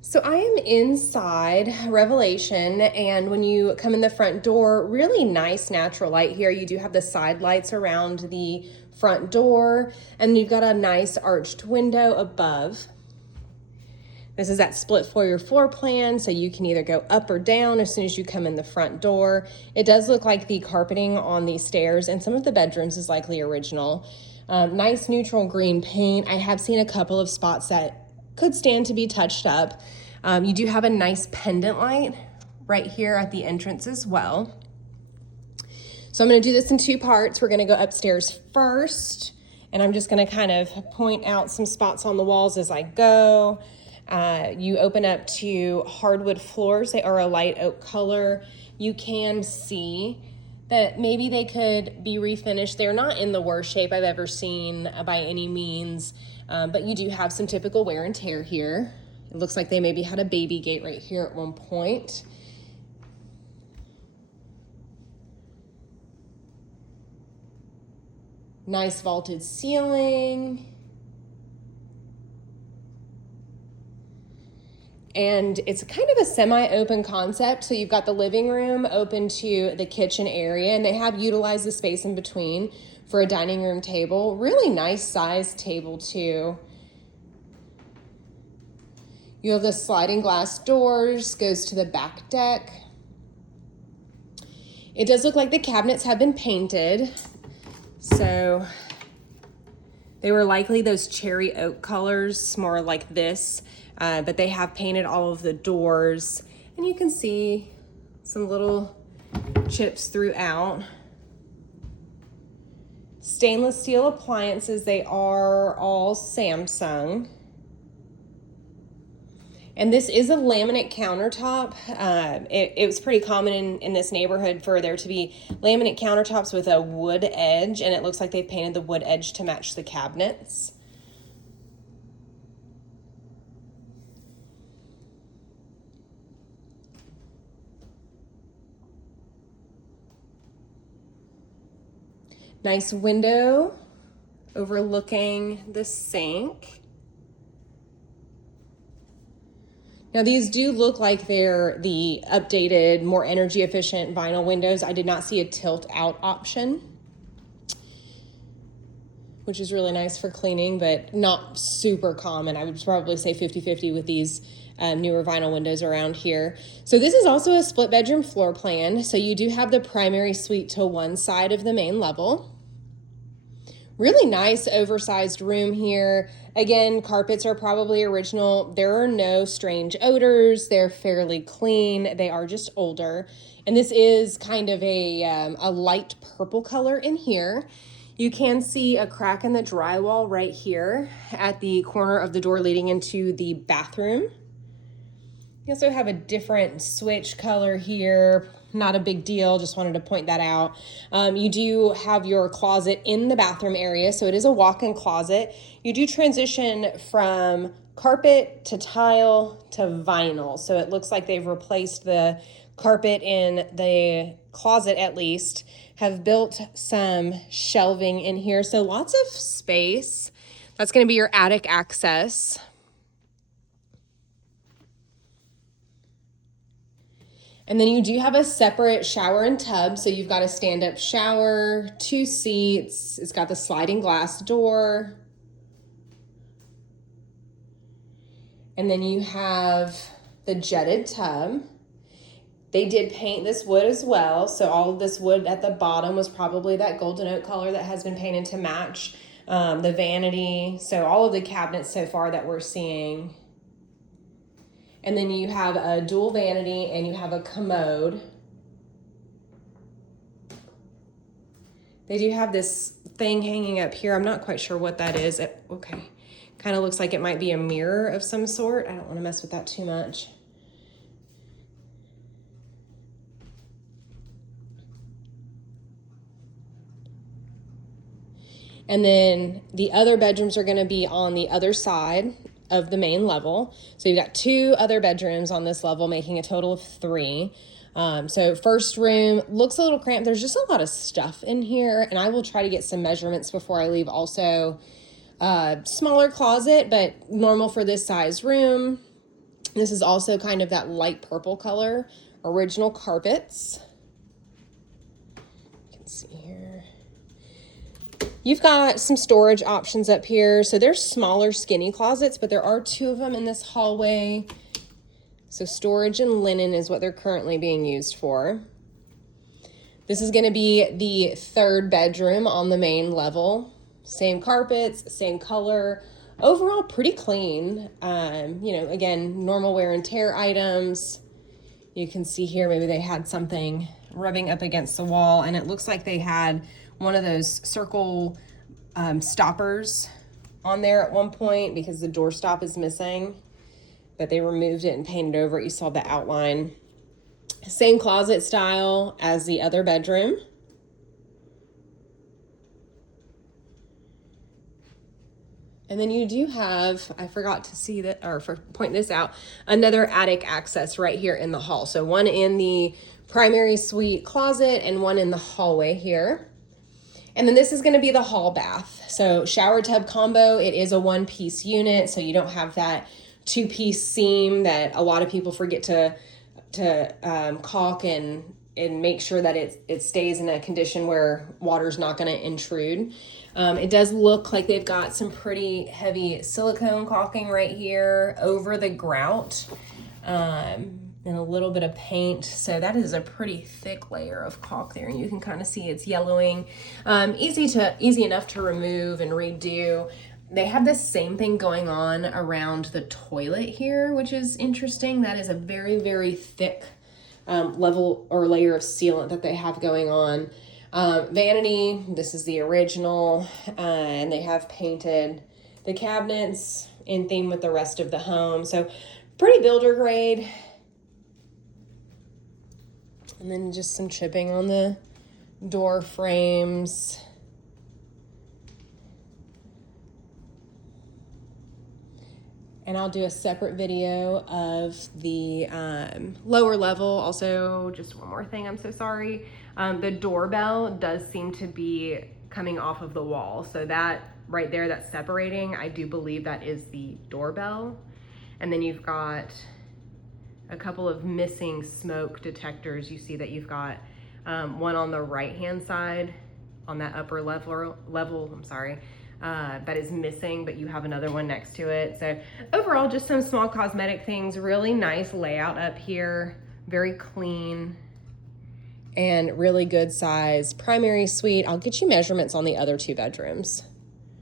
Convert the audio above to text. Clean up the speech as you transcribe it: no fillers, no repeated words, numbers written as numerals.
So I am inside Revelation, and when you come in the front door, really nice natural light here. You do have the side lights around the front door, and you've got a nice arched window above. This is that split foyer floor plan, so you can either go up or down as soon as you come in the front door. It does look like the carpeting on the stairs and some of the bedrooms is likely original. Nice neutral green paint. I have seen a couple of spots that could stand to be touched up. You do have a nice pendant light right here at the entrance as well. So I'm going to do this in two parts. We're going to go upstairs first, and I'm just going to kind of point out some spots on the walls as I go. You open up to hardwood floors. They are a light oak color. You can see that maybe they could be refinished. They're not in the worst shape I've ever seen by any means, but you do have some typical wear and tear here. It looks like they maybe had a baby gate right here at one point. Nice vaulted ceiling. And it's kind of a semi-open concept. So you've got the living room open to the kitchen area, and they have utilized the space in between for a dining room table. Really nice sized table too. You have the sliding glass doors, goes to the back deck. It does look like the cabinets have been painted. So they were likely those cherry oak colors, more like this, but they have painted all of the doors, and you can see some little chips throughout. Stainless steel appliances, they are all Samsung. And this is a laminate countertop. It was pretty common in this neighborhood for there to be laminate countertops with a wood edge, and it looks like they painted the wood edge to match the cabinets. Nice window overlooking the sink. Now these do look like they're the updated, more energy efficient vinyl windows. I did not see a tilt out option, which is really nice for cleaning, but not super common. I would probably say 50-50 with these newer vinyl windows around here. So this is also a split bedroom floor plan. So you do have the primary suite to one side of the main level. Really nice oversized room here. Again, carpets are probably original. There are no strange odors. They're fairly clean. They are just older. And this is kind of a light purple color in here. You can see a crack in the drywall right here at the corner of the door leading into the bathroom. You also have a different switch color here. Not a big deal, just wanted to point that out. You do have your closet in the bathroom area, so it is a walk-in closet. You do transition from carpet to tile to vinyl, so it looks like they've replaced the carpet in the closet at least, have built some shelving in here, so lots of space. That's going to be your attic access. And then you do have a separate shower and tub. So you've got a stand-up shower, 2 seats. It's got the sliding glass door. And then you have the jetted tub. They did paint this wood as well. So all of this wood at the bottom was probably that golden oak color that has been painted to match the vanity. So all of the cabinets so far that we're seeing. And then you have a dual vanity and you have a commode. They do have this thing hanging up here. I'm not quite sure what that is. Okay, kind of looks like it might be a mirror of some sort. I don't want to mess with that too much. And then the other bedrooms are going to be on the other side of the main level. So you've got 2 other bedrooms on this level, making a total of 3. So first room looks a little cramped. There's just a lot of stuff in here, and I will try to get some measurements before I leave. Also, smaller closet, but normal for this size room. This is also kind of that light purple color. Original carpets. You can see here. You've got some storage options up here. So there's smaller skinny closets, but there are 2 of them in this hallway. So storage and linen is what they're currently being used for. This is going to be the 3rd bedroom on the main level. Same carpets, same color. Overall, pretty clean. You know, again, normal wear and tear items. You can see here, maybe they had something rubbing up against the wall, and it looks like they had one of those circle stoppers on there at one point because the doorstop is missing, but they removed it and painted over it. You saw the outline. Same closet style as the other bedroom. And then you do have, I forgot to see that, or point this out, another attic access right here in the hall. So one in the primary suite closet and one in the hallway here. And then this is going to be the hall bath. So shower tub combo. It is a 1-piece unit, so you don't have that 2-piece seam that a lot of people forget to caulk and make sure that it stays in a condition where water's not going to intrude. It does look like they've got some pretty heavy silicone caulking right here over the grout, and a little bit of paint. So that is a pretty thick layer of caulk there, and you can kind of see it's yellowing. Easy enough to remove and redo. They have this same thing going on around the toilet here, which is interesting. That is a very, very thick level or layer of sealant that they have going on. Vanity, this is the original, and they have painted the cabinets in theme with the rest of the home. So pretty builder grade. And then just some chipping on the door frames. And I'll do a separate video of the lower level. Also, just one more thing, I'm so sorry. The doorbell does seem to be coming off of the wall. So that right there, that's separating, I do believe that is the doorbell. And then you've got a couple of missing smoke detectors. You see that you've got one on the right-hand side on that upper level, that is missing, but you have another one next to it. So overall, just some small cosmetic things. Really nice layout up here, very clean and really good size primary suite. I'll get you measurements on the other 2 bedrooms.